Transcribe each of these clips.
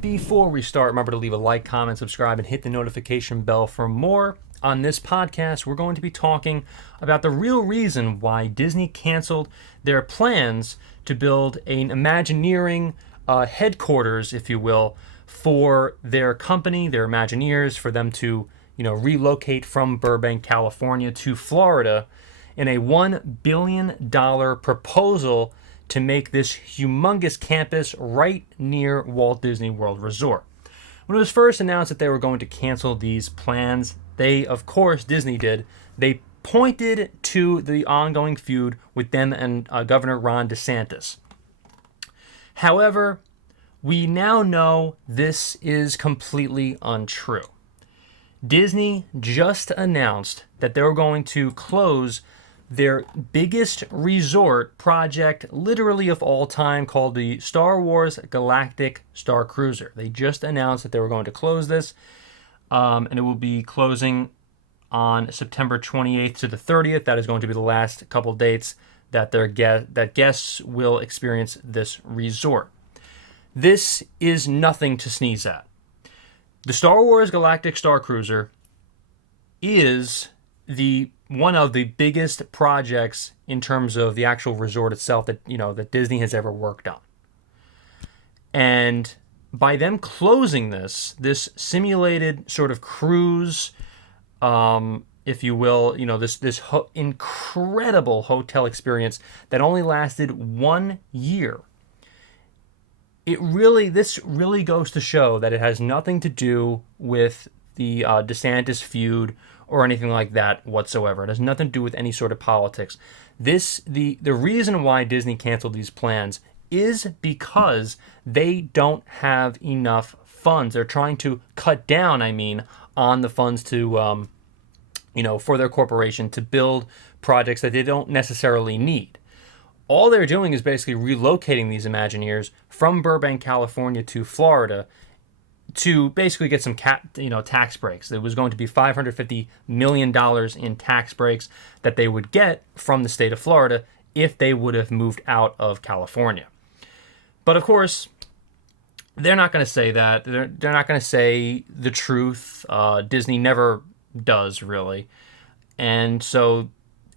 Before we start, remember to leave a like, comment, subscribe, and hit the notification bell for more. On this podcast, we're going to be talking about the real reason why Disney canceled their plans to build an Imagineering headquarters, if you will, for their company, their Imagineers, for them to, relocate from Burbank, California to Florida in a $1 billion proposal to make this humongous campus right near Walt Disney World Resort. When it was first announced that they were going to cancel these plans, Disney did, they pointed to the ongoing feud with them and Governor Ron DeSantis. However, we now know this is completely untrue. Disney just announced that they were going to close their biggest resort project, literally of all time, called the Star Wars Galactic Star Cruiser. They just announced that they were going to close this, and it will be closing on September 28th to the 30th. That is going to be the last couple dates that that guests will experience this resort. This is nothing to sneeze at. The Star Wars Galactic Star Cruiser is one of the biggest projects in terms of the actual resort itself that Disney has ever worked on. And by them closing this simulated sort of cruise, if you will, this incredible hotel experience that only lasted 1 year. This really goes to show that it has nothing to do with the DeSantis feud or anything like that whatsoever. It has nothing to do with any sort of politics. The reason why Disney canceled these plans is because they don't have enough funds. They're trying to cut down, on the funds to, for their corporation to build projects that they don't necessarily need. All they're doing is basically relocating these Imagineers from Burbank, California to Florida to basically get some tax breaks. It was going to be $550 million in tax breaks that they would get from the state of Florida if they would have moved out of California. But of course, they're not going to say that. They're not going to say the truth. Disney never does, really. And so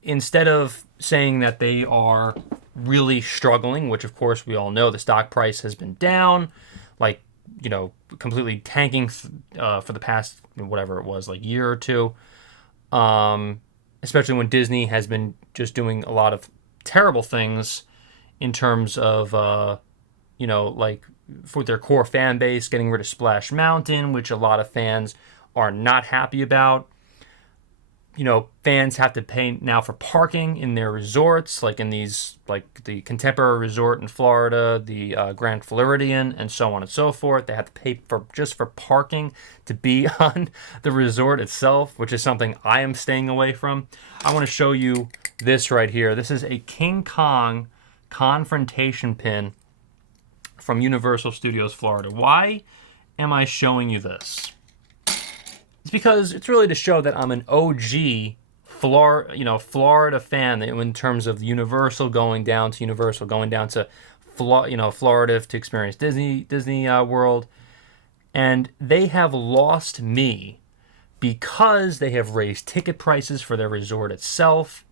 instead of saying that they are really struggling, which of course we all know, the stock price has been down, completely tanking for the past, whatever it was, year or two. Especially when Disney has been just doing a lot of terrible things in terms of, for their core fan base, getting rid of Splash Mountain, which a lot of fans are not happy about. Fans have to pay now for parking in their resorts, the Contemporary Resort in Florida, the Grand Floridian, and so on and so forth. They have to pay for parking to be on the resort itself, which is something I am staying away from. I want to show you this right here. This is a King Kong confrontation pin from Universal Studios Florida. Why am I showing you this? It's because it's really to show that I'm an OG Florida fan in terms of Universal, going down to Florida to experience Disney World. And they have lost me because they have raised ticket prices for their resort itself,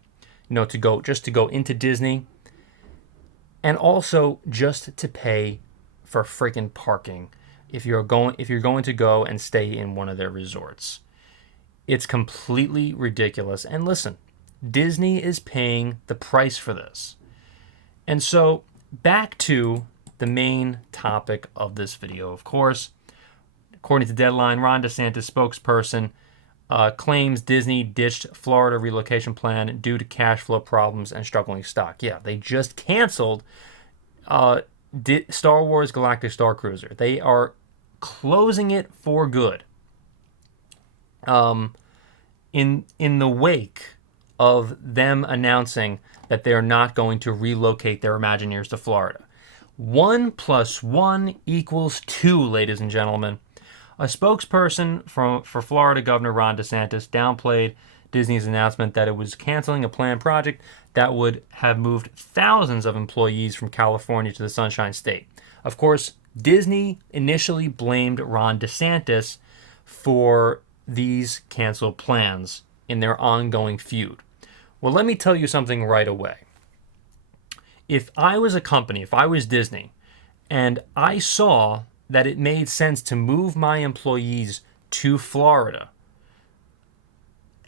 to go into Disney, and also just to pay for freaking parking if you're going to go and stay in one of their resorts. It's completely ridiculous. And listen, Disney is paying the price for this. And so back to the main topic of this video, of course. According to Deadline, Ron DeSantis spokesperson claims Disney ditched Florida relocation plan due to cash flow problems and struggling stock. Yeah, they just canceled Star Wars Galactic Star Cruiser. They are closing it for good. In the wake of them announcing that they're not going to relocate their Imagineers to Florida. 1 + 1 = 2, ladies and gentlemen. A spokesperson for Florida Governor Ron DeSantis downplayed Disney's announcement that it was canceling a planned project that would have moved thousands of employees from California to the Sunshine State. Of course, Disney initially blamed Ron DeSantis for these canceled plans in their ongoing feud. Well, let me tell you something right away. If I was a company, if I was Disney, and I saw that it made sense to move my employees to Florida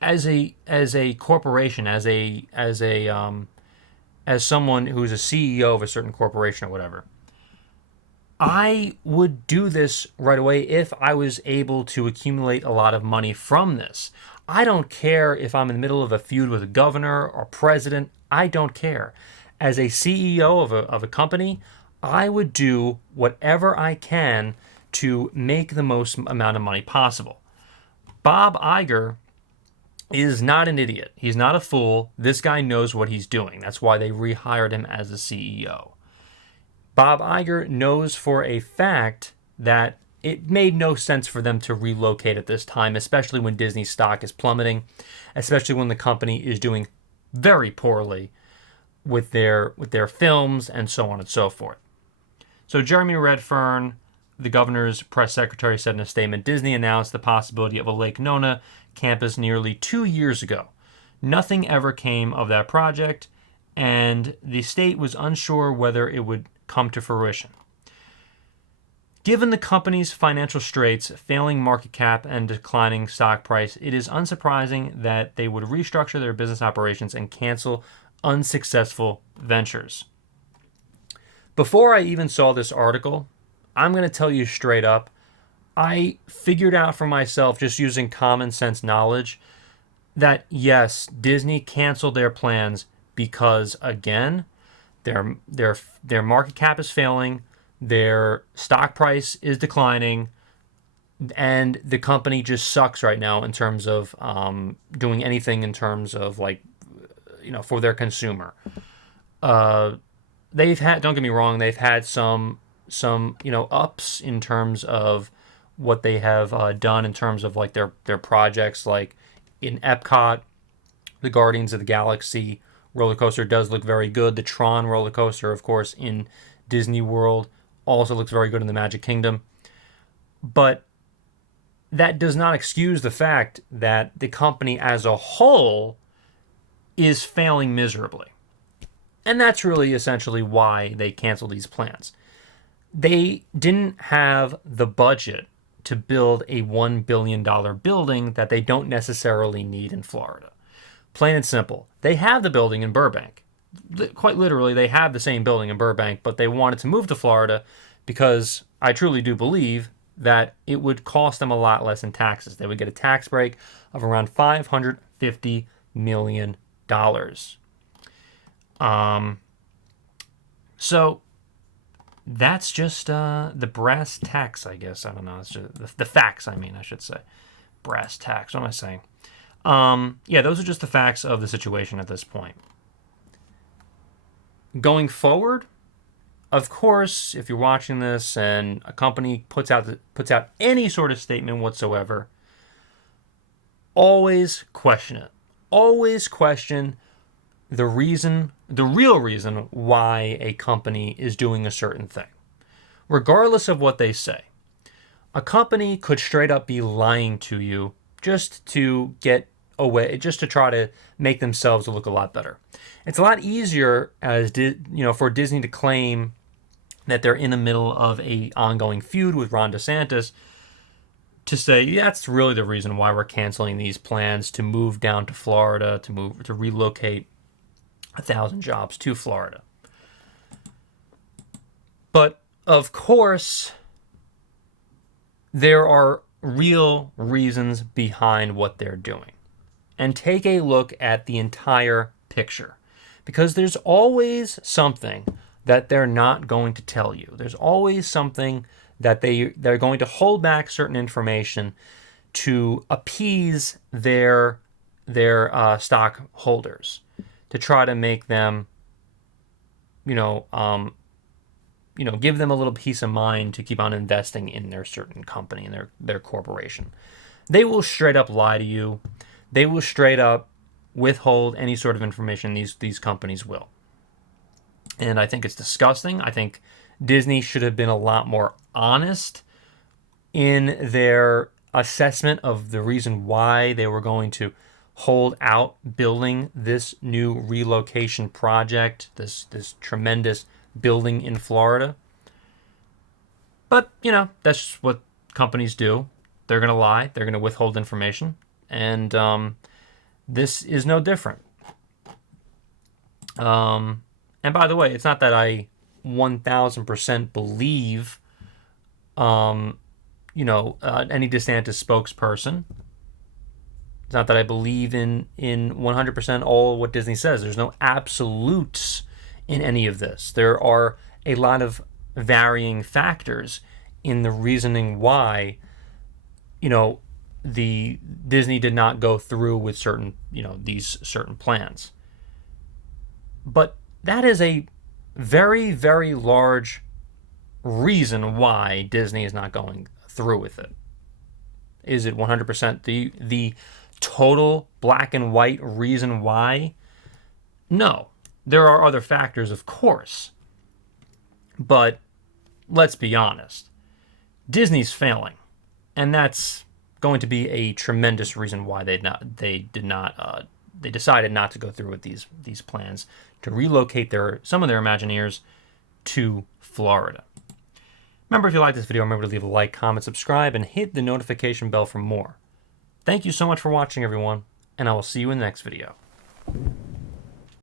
as a corporation, as someone who's a CEO of a certain corporation or whatever, I would do this right away if I was able to accumulate a lot of money from this. I don't care if I'm in the middle of a feud with a governor or president. I don't care. As a CEO of a company, I would do whatever I can to make the most amount of money possible. Bob Iger is not an idiot. He's not a fool. This guy knows what he's doing. That's why they rehired him as the CEO. Bob Iger knows for a fact that it made no sense for them to relocate at this time, especially when Disney stock is plummeting, especially when the company is doing very poorly with their films and so on and so forth. So Jeremy Redfern, the governor's press secretary, said in a statement, Disney announced the possibility of a Lake Nona campus nearly 2 years ago. Nothing ever came of that project, and the state was unsure whether it would come to fruition. Given the company's financial straits, failing market cap, and declining stock price, it is unsurprising that they would restructure their business operations and cancel unsuccessful ventures. Before I even saw this article, I'm going to tell you straight up, I figured out for myself, just using common sense knowledge, that yes, Disney canceled their plans because, again, their market cap is failing, their stock price is declining, and the company just sucks right now in terms of doing anything in terms of for their consumer. They've had, don't get me wrong, they've had some ups in terms of what they have done in terms of like their projects, like in Epcot, the Guardians of the Galaxy roller coaster does look very good. The Tron roller coaster, of course, in Disney World also looks very good in the Magic Kingdom. But that does not excuse the fact that the company as a whole is failing miserably. And that's really essentially why they canceled these plans. They didn't have the budget to build a $1 billion building that they don't necessarily need in Florida. Plain and simple. They have the building in Burbank. Quite literally, they have the same building in Burbank, but they wanted to move to Florida because I truly do believe that it would cost them a lot less in taxes. They would get a tax break of around $550 million. So that's just the brass tacks, I guess. I don't know. It's just the facts, I should say. Brass tacks. What am I saying? Those are just the facts of the situation at this point. Going forward, of course, if you're watching this and a company puts out any sort of statement whatsoever, always question it. Always question the real reason why a company is doing a certain thing, regardless of what they say. A company could straight up be lying to you just to get away, just to try to make themselves look a lot better. It's a lot easier for Disney to claim that they're in the middle of a ongoing feud with Ron DeSantis to say that's really the reason why we're canceling these plans to move down to Florida, to relocate 1,000 jobs to Florida. But of course, there are real reasons behind what they're doing. And take a look at the entire picture, because there's always something that they're not going to tell you. There's always something that they're going to hold back certain information to appease their stockholders, to try to make them, give them a little peace of mind to keep on investing in their certain company and their corporation. They will straight up lie to you. They will straight up withhold any sort of information. These companies will. And I think it's disgusting. I think Disney should have been a lot more honest in their assessment of the reason why they were going to hold out building this new relocation project, this tremendous building in Florida. But, that's just what companies do. They're going to lie. They're going to withhold information. And this is no different. And by the way, it's not that I 1,000% believe, any DeSantis spokesperson. It's not that I believe in 100% all what Disney says. There's no absolutes in any of this. There are a lot of varying factors in the reasoning why, the Disney did not go through with certain, these certain plans. But that is a very, very large reason why Disney is not going through with it. Is it 100% the total black and white reason why? No. There are other factors, of course. But let's be honest. Disney's failing. And that's going to be a tremendous reason why they decided not to go through with these plans to relocate some of their Imagineers to Florida. Remember, if you like this video, remember to leave a like, comment, subscribe, and hit the notification bell for more. Thank you so much for watching, everyone, and I will see you in the next video.